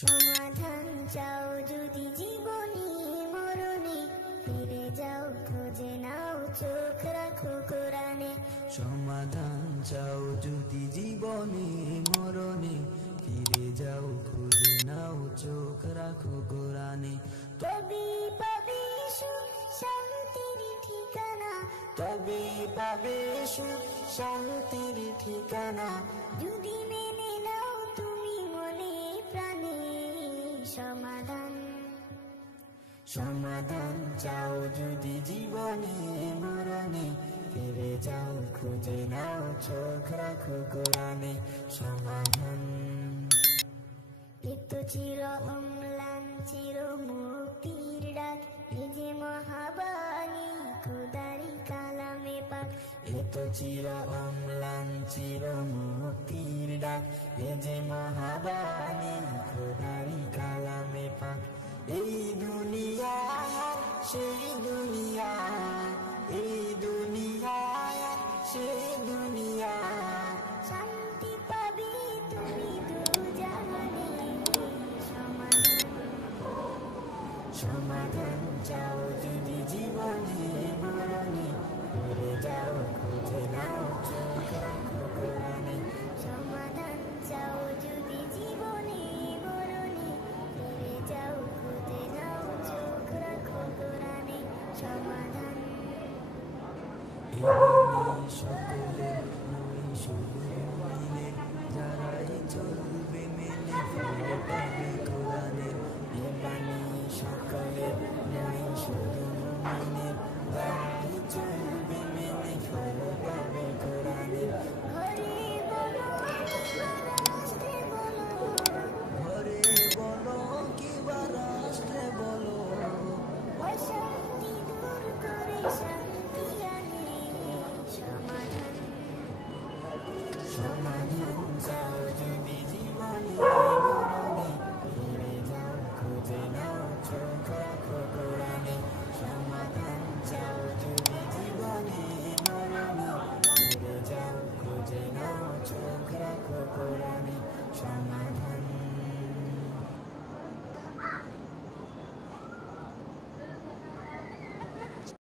সমাধান চাও যদি জীবনে মরণে, ফিরে যাও খুঁজে নাও চোখ রাখো কোরআনে। সমাধান চাও যদি জীবনে মরণে, ফিরে যাও খুঁজে নাও চোখ রাখো কোরআনে। তবে পাবে সুখ শান্তির ঠিকানা, তবে পাবে সুখ শান্তির ঠিকানা, যদি মেনে নাও তুমি মনে প্রাণে। সমাধান সমাধান চাও যদি জীবনে মরণে, ফিরে যাও খুঁজে নাও চোখ রাখো কোরআনে। সমাধান এত চির অম্লান চির মুক্তির ডাক, এ যে মহাবাণী খোদারি কালামে পাক। এত চির অম্লান চির মুক্তির ডাক, এ যে মহাবাণী খোদারি কালামে পাক। এই দুনিয়া সেই দুনিয়া, এই দুনিয়া সেই দুনিয়া, শান্তি পাবে তুমি দুজাহানে। সমাধান সমাধান চাও যদি জীবনে মরণে, ফিরে যাও খুঁজে নাও চোখ রাখো কোরআনে। সমাধান চাও যদি জীবনে মরণে, ফিরে যাও খুঁজে নাও চোখ রাখো কোরআনে। সমাধান সকলে নই শুধু মিলে যারা